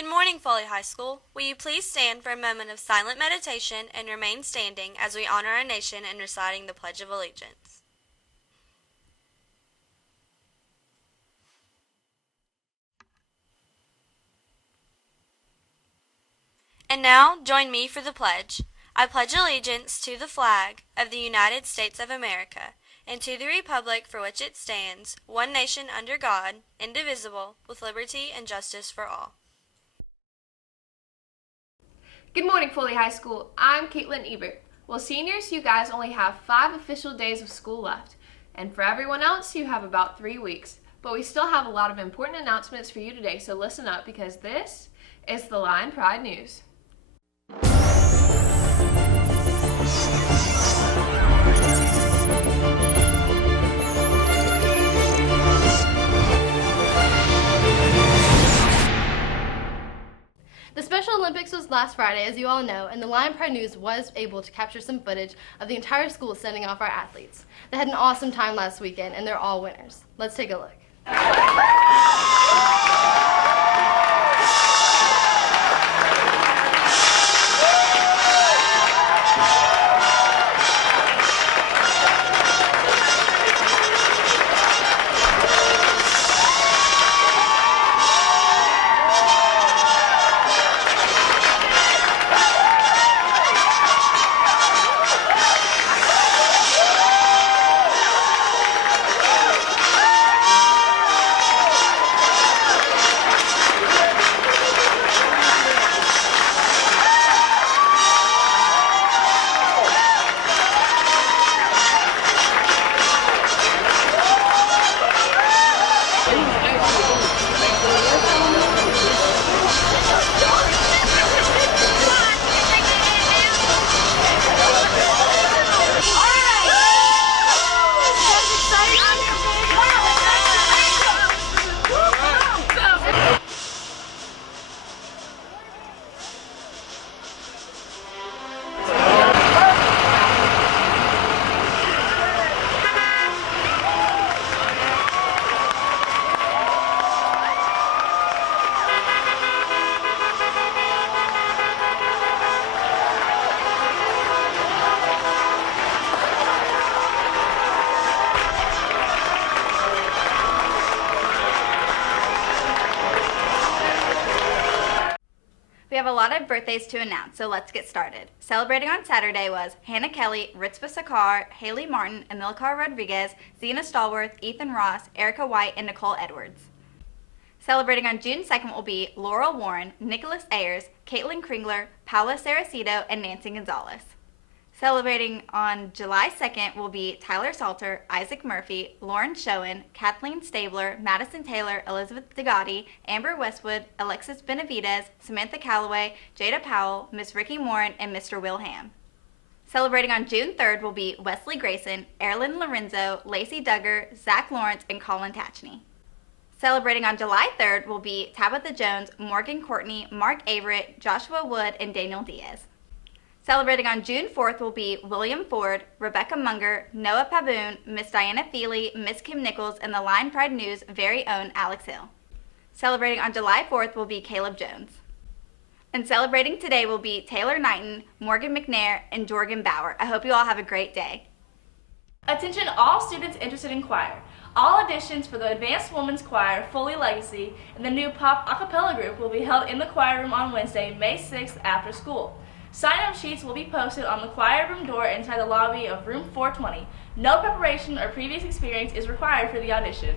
Good morning, Foley High School. Will you please stand for a moment of silent meditation and remain standing as we honor our nation in reciting the Pledge of Allegiance. And now, join me for the pledge. I pledge allegiance to the flag of the United States of America and to the republic for which it stands, one nation under God, indivisible, with liberty and justice for all. Good morning, Foley High School. I'm Caitlin Ebert. Well, seniors, you guys only have 5 official days of school left. And for everyone else, you have about 3 weeks. But we still have a lot of important announcements for you today, so listen up because this is the Lion Pride News. The Special Olympics was last Friday, as you all know, and the Lion Pride News was able to capture some footage of the entire school sending off our athletes. They had an awesome time last weekend, and they're all winners. Let's take a look. We have a lot of birthdays to announce, so let's get started. Celebrating on Saturday was Hannah Kelly, Ritzva Sakar, Haley Martin, Amilcar Rodriguez, Zena Stallworth, Ethan Ross, Erica White, and Nicole Edwards. Celebrating on June 2nd will be Laurel Warren, Nicholas Ayers, Caitlin Kringler, Paula Saracito, and Nancy Gonzalez. Celebrating on July 2nd will be Tyler Salter, Isaac Murphy, Lauren Schoen, Kathleen Stabler, Madison Taylor, Elizabeth DeGotti, Amber Westwood, Alexis Benavidez, Samantha Calloway, Jada Powell, Miss Ricky Morin, and Mr. Will Ham. Celebrating on June 3rd will be Wesley Grayson, Erilyn Lorenzo, Lacey Duggar, Zach Lawrence, and Colin Tatchney. Celebrating on July 3rd will be Tabitha Jones, Morgan Courtney, Mark Averett, Joshua Wood, and Daniel Diaz. Celebrating on June 4th will be William Ford, Rebecca Munger, Noah Paboon, Miss Diana Feely, Miss Kim Nichols, and the Lion Pride News' very own Alex Hill. Celebrating on July 4th will be Caleb Jones. And celebrating today will be Taylor Knighton, Morgan McNair, and Jorgen Bauer. I hope you all have a great day. Attention all students interested in choir. All auditions for the Advanced Women's Choir, Foley Legacy, and the new Pop Acapella group will be held in the choir room on Wednesday, May 6th after school. Sign-up sheets will be posted on the choir room door inside the lobby of room 420. No preparation or previous experience is required for the audition.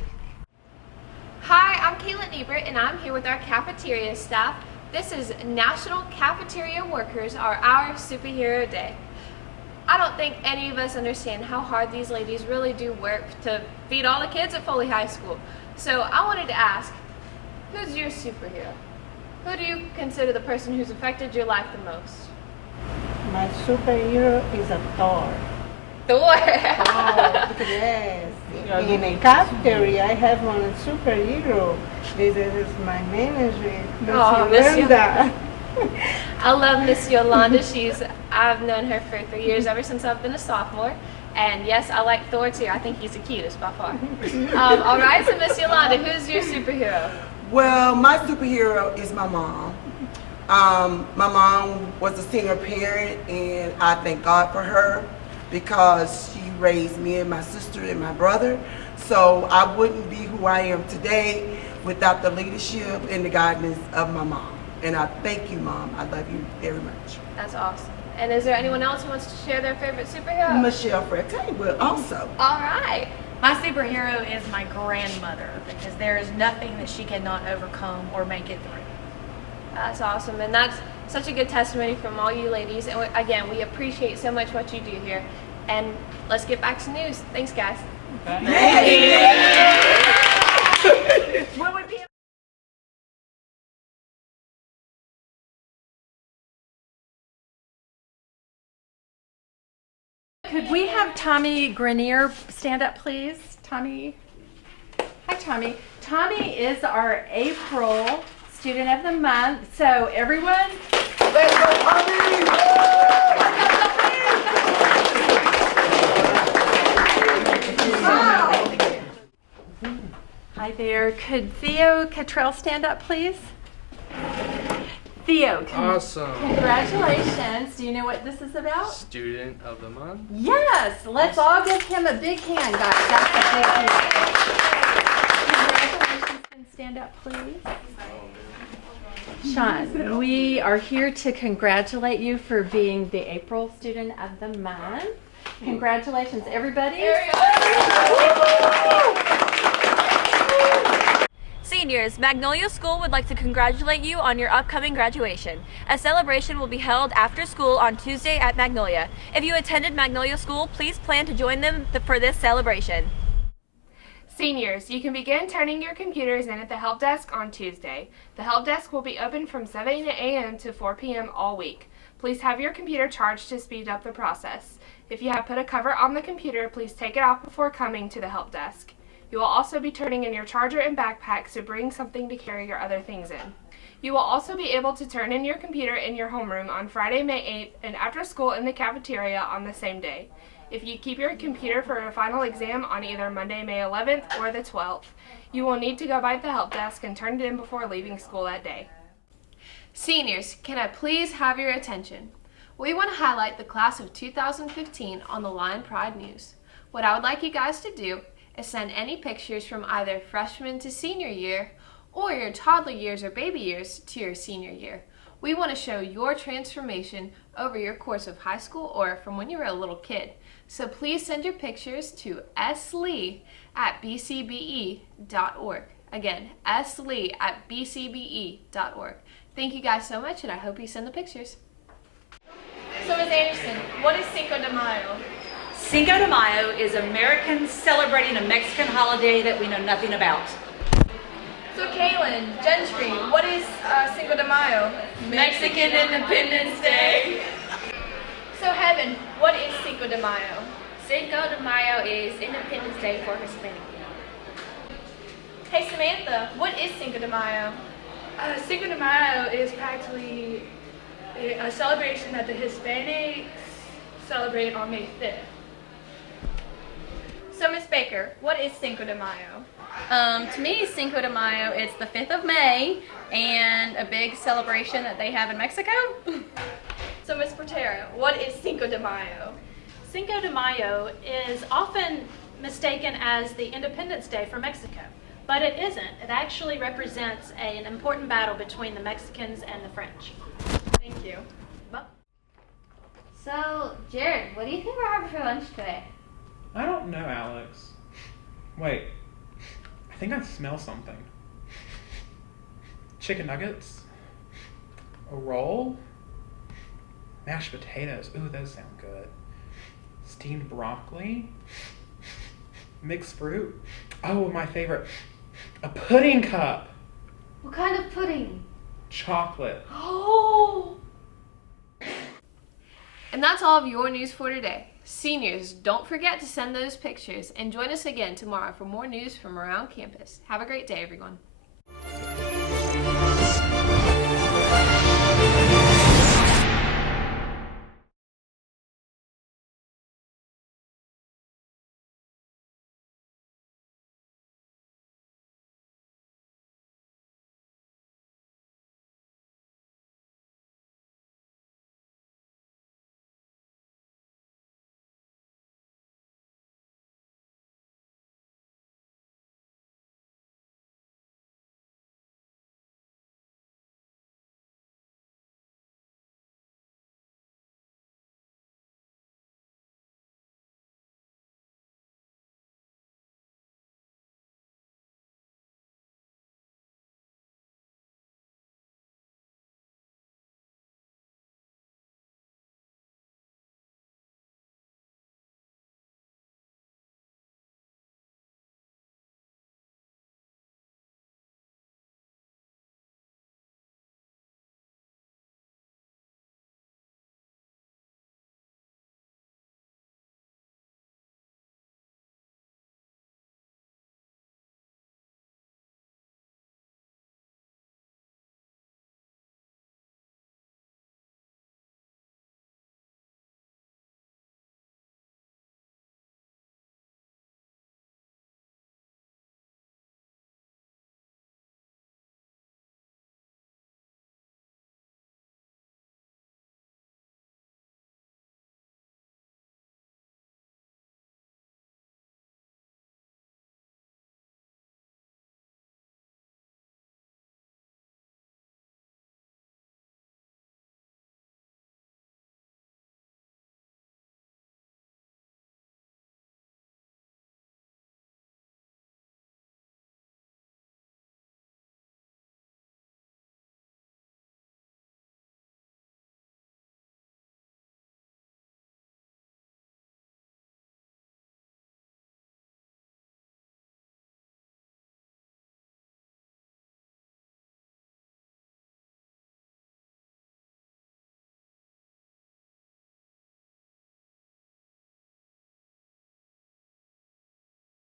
Hi, I'm Caitlin Ebert, and I'm here with our cafeteria staff. This is National Cafeteria Workers are our superhero day. I don't think any of us understand how hard these ladies really do work to feed all the kids at Foley High School. So I wanted to ask, who's your superhero? Who do you consider the person who's affected your life the most? My superhero is a Thor. Thor! Oh, yes. In a cafeteria, I have one superhero. This is my manager, Miss Yolanda. I love Miss Yolanda. I've known her for 3 years, ever since I've been a sophomore. And yes, I like Thor too. I think he's the cutest by far. All right, so Miss Yolanda, who's your superhero? Well, my superhero is my mom. My mom was a single parent, and I thank God for her because she raised me and my sister and my brother. So I wouldn't be who I am today without the leadership and the guidance of my mom. And I thank you, Mom. I love you very much. That's awesome. And is there anyone else who wants to share their favorite superhero? Michelle Frette will also. All right. My superhero is my grandmother because there is nothing that she cannot overcome or make it through. That's awesome. And that's such a good testimony from all you ladies. And again, we appreciate so much what you do here. And let's get back to news. Thanks, guys. What would be Could we have Tommy Grenier stand up, please? Tommy. Hi, Tommy. Tommy is our April Student of the Month. So everyone, Let's go, Tommy! hi there. Could Theo Cottrell stand up, please? Theo, Awesome. congratulations. Do you know what this is about? Student of the month. Yes. Let's all give him a big hand, guys. That's a big deal. Congratulations. Can stand up, please. Sean, we are here to congratulate you for being the April Student of the Month. Congratulations, everybody. Seniors, Magnolia School would like to congratulate you on your upcoming graduation. A celebration will be held after school on Tuesday at Magnolia. If you attended Magnolia School, please plan to join them for this celebration. Seniors, you can begin turning your computers in at the help desk on Tuesday. The help desk will be open from 7 a.m. to 4 p.m. all week. Please have your computer charged to speed up the process. If you have put a cover on the computer, please take it off before coming to the help desk. You will also be turning in your charger and backpack, so bring something to carry your other things in. You will also be able to turn in your computer in your homeroom on Friday, May 8th, and after school in the cafeteria on the same day. If you keep your computer for a final exam on either Monday, May 11th or the 12th, you will need to go by the help desk and turn it in before leaving school that day. Seniors, can I please have your attention? We want to highlight the class of 2015 on the Lion Pride News. What I would like you guys to do is send any pictures from either freshman to senior year or your toddler years or baby years to your senior year. We want to show your transformation over your course of high school or from when you were a little kid. So please send your pictures to slee@bcbe.org. Again, slee@bcbe.org. Thank you guys so much, and I hope you send the pictures. So Ms. Anderson, what is Cinco de Mayo? Cinco de Mayo is Americans celebrating a Mexican holiday that we know nothing about. So Kaylin, Gentry, what is Cinco de Mayo? Mexican Independence Day. So Heaven, what is Cinco de Mayo? Cinco de Mayo is Independence Day for Hispanic. Hey Samantha, what is Cinco de Mayo? Cinco de Mayo is practically a celebration that the Hispanics celebrate on May 5th. So Miss Baker, what is Cinco de Mayo? To me, Cinco de Mayo is the 5th of May and a big celebration that they have in Mexico. So Miss Portero, what is Cinco de Mayo? Cinco de Mayo is often mistaken as the Independence Day for Mexico, but it isn't. It actually represents an important battle between the Mexicans and the French. Thank you. So, Jared, what do you think we're having for lunch today? I don't know, Alex. Wait, I think I smell something. Chicken nuggets? A roll? Mashed potatoes. Ooh, those sound good. Steamed broccoli? Mixed fruit? Oh, my favorite. A pudding cup. What kind of pudding? Chocolate. Oh! And that's all of your news for today. Seniors, don't forget to send those pictures and join us again tomorrow for more news from around campus. Have a great day, everyone.